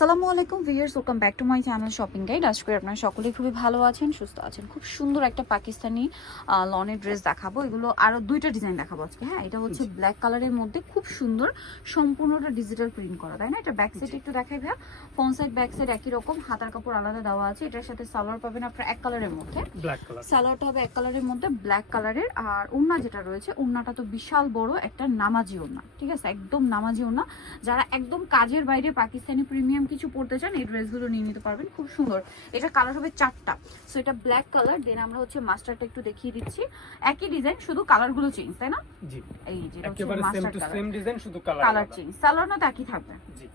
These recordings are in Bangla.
আসসালামু আলাইকুম viewers, welcome back to my channel shopping guide. আশা করি আপনারা সকলেই খুবই ভালো আছেন, সুস্থ আছেন। খুব সুন্দর একটা পাকিস্তানি লনের ড্রেস দেখাবো। এগুলো আরো দুইটা ডিজাইন দেখাবো আজকে। হ্যাঁ, এটা হচ্ছে ব্ল্যাক কালারের মধ্যে খুব সুন্দর, সম্পূর্ণটা ডিজিটাল প্রিন্ট করা, তাই না? এটা ব্যাক সাইড একটু দেখাই ভাইয়া। ফ্রন্ট সাইড ব্যাক সাইড একই রকম, হাতার কাপড় আলাদা দেওয়া আছে। এটার সাথে সালোয়ার পাবেন আপনারা এক কালারের মধ্যে, ব্ল্যাক কালার। সালোয়ারটা হবে এক কালারের মধ্যে ব্ল্যাক কালারের। আর ওড়না যেটা রয়েছে, ওড়নাটা তো বিশাল বড় একটা নামাজি ওড়না, ঠিক আছে? একদম নামাজি ওড়না। যারা একদম কাজের বাইরে পাকিস্তানি প্রিমিয়াম কিছু পড়তে চান, এই ড্রেসগুলো নিয়ে নিতে পারবেন। খুব সুন্দর। এটা কালার হবে চারটা। সো এটা ব্ল্যাক কালার, দেন আমরা হচ্ছে মাস্টারটা একটু দেখিয়ে দিচ্ছি। একই ডিজাইন, শুধু কালারগুলো চেঞ্জ, তাই না? জি, এই যেটা হচ্ছে মাস্টার কালার, সেম ডিজাইন, শুধু কালার চেঞ্জ। সালোয়ার না একই থাকবে। জি।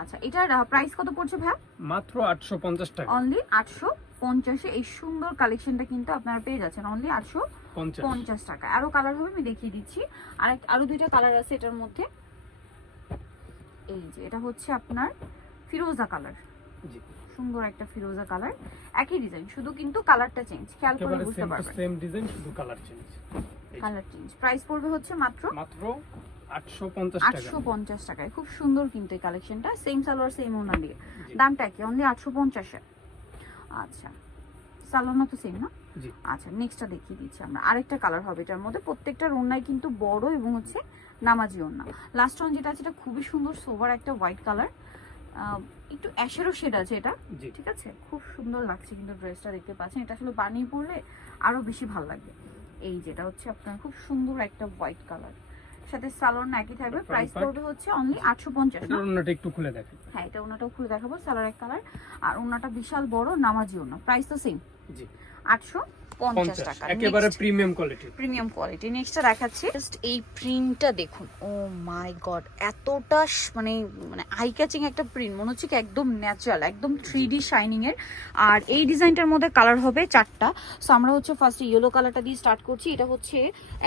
আচ্ছা, এটার প্রাইস কত পড়ছে ভাই? মাত্র 850 টাকা। অনলি 850 এ এই সুন্দর কালেকশনটা কিন্তু আপনারা পেয়ে যাচ্ছেন অনলি 850 টাকা। আরো কালার হবে, আমি দেখিয়ে দিচ্ছি। আরো দুইটা কালার আছে এটার মধ্যে। এই যে এটা হচ্ছে আপনার ফিরোজা কালার। জি, সুন্দর একটা ফিরোজা কালার, একই ডিজাইন, শুধু কিন্তু কালারটা চেঞ্জ। খেয়াল করে বুঝতে পারবেন, সেম ডিজাইন, শুধু colour change. Colour change. Price পড়বে হচ্ছে মাত্র 850 টাকায়। খুব সুন্দর কিন্তু এই কালেকশনটা। সেম সালোয়ার, সেম ওড়না দিয়ে। দামটা কি? অনলি 850 এ। আচ্ছা, সালোয়ার তো সেম না? জি। আচ্ছা, নেক্সটটা দেখিয়ে দিচ্ছি আমরা। আরেকটা কালার হবে এটার মধ্যে। প্রত্যেকটা ওড়নায় কিন্তু বড় এবং হচ্ছে নামাজি ওড়না। লাস্ট ওয়ান যেটা আছে, এটা খুবই সুন্দর সোভার একটা হোয়াইট কালার, একটু অ্যাশেরও শেড আছে এটা, ঠিক আছে? খুব সুন্দর লাগছে কিন্তু ড্রেসটা, দেখতে পাচ্ছেন। এটা আসলে বানিয়ে পরলে আরো বেশি ভালো লাগবে। এই যেটা হচ্ছে আপনার খুব সুন্দর একটা হোয়াইট কালার, সাথে সালোয়ার না একই থাকবে। প্রাইস পড়বে হচ্ছে অনলি 850। ওড়নাটা একটু খুলে দেখাই। হ্যাঁ, এটা ওড়নাটাও খুলে দেখাবো। সালোয়ার এক কালার, আর ওড়নাটা বিশাল বড় নামাজি ওড়না। প্রাইস তো সেম। জি, 850 টাকা। একেবারে প্রিমিয়াম কোয়ালিটি। নেক্সটটা দেখাচ্ছি। জাস্ট এই প্রিন্টটা দেখুন। ও মাই গড, এতটা মানে আই ক্যাচিং একটা প্রিন্ট, মনে হচ্ছে কি একদম ন্যাচারাল, একদম 3D শাইনিং এর। আর এই ডিজাইনটার মধ্যে কালার হবে চারটা। সো আমরা হচ্ছে ফার্স্টে ইয়েলো কালারটা দিয়ে স্টার্ট করছি। এটা হচ্ছে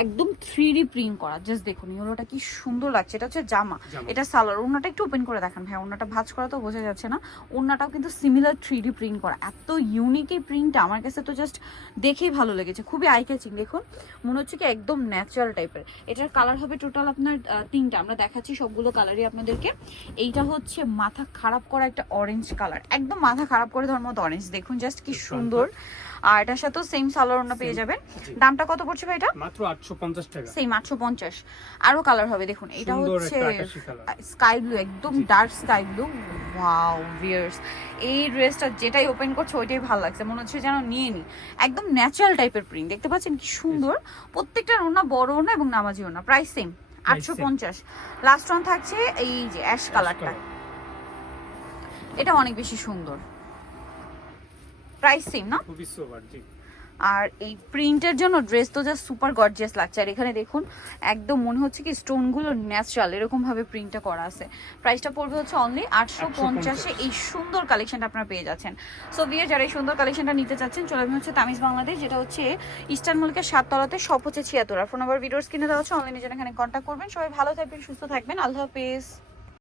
একদম 3D প্রিন্ট করা। জাস্ট দেখুন ইয়েলোটা কি সুন্দর লাগছে। এটা হচ্ছে জামা, এটা সালোয়ার। ওড়নাটা একটু ওপেন করে দেখান ভাই। ওড়নাটা ভাঁজ করা তো বোঝা যাচ্ছে না। ওড়নাটাও কিন্তু সিমিলার 3D প্রিন্ট করা। এত ইউনিক এই প্রিন্টটা, আমার কাছে তো জাস্ট দেখেই ভালো লেগেছে, খুবই আই ক্যাচিং। দেখুন, মনে হচ্ছে কি একদম ন্যাচারাল টাইপের। এটার কালার হবে টোটাল আপনার তিনটা। আমরা দেখাচ্ছি সবগুলো কালারই আপনাদেরকে। এইটা হচ্ছে মাথা খারাপ করা একটা অরেঞ্জ কালার, একদম মাথা খারাপ করে দেওয়ার মতো অরেঞ্জ। দেখুন জাস্ট কি সুন্দর। আর এটার সাথেও সেম সালোয়ার ওড়না পেয়ে যাবেন। দামটা কত পড়ছে ভাই এটা? মাত্র 850 টাকা। সেম 850। আরো কালার হবে, দেখুন। এটা হচ্ছে স্কাই ব্লু, একদম dark sky blue. Wow viewers, এই ড্রেসটা যেটাই ওপেন করছে ওইটাই ভালো লাগছে, মনে হচ্ছে যেন নিয়ে নি। একদম ন্যাচারাল টাইপের প্রিন্ট, দেখতে পাচ্ছেন কি সুন্দর। প্রত্যেকটা ওড়না বড় ওড়না এবং নামাজি ওড়না। Price same 850। লাস্ট ওয়ান থাকছে এই যে অ্যাশ কালারটা, এটা অনেক বেশি সুন্দর। প্রাইস সেম না? খুবই সুপার। জি। আর এই প্রিন্টের জন্য ড্রেস তো জাস্ট সুপার গর্জিয়াস লাগছে। আর এখানে দেখুন একদম মনে হচ্ছে কি স্টোনগুলো ন্যাচারাল, এরকম ভাবে প্রিন্টটা করা আছে। প্রাইসটা পড়বে হচ্ছে অনলি 850 এ। এই সুন্দর কালেকশনটা আপনারা পেয়ে যাচ্ছেন। সো ভিউয়ার, যারা এই সুন্দর কালেকশনটা নিতে চাচ্ছেন, চলে আসবেন হচ্ছে তামিজ বাংলাদেশ, যেটা হচ্ছে ইস্টার্ন মল্লিকের 7 তলাতে, শপ হচ্ছে 76। আর ফোন নাম্বার ভিডিওস কিনে দেওয়া হচ্ছে, অনলাইনে যেন এখানে কন্ট্যাক্ট করবেন। সবাই ভালো থাকবেন, সুস্থ থাকবেন। আল্লাহ হাফেজ।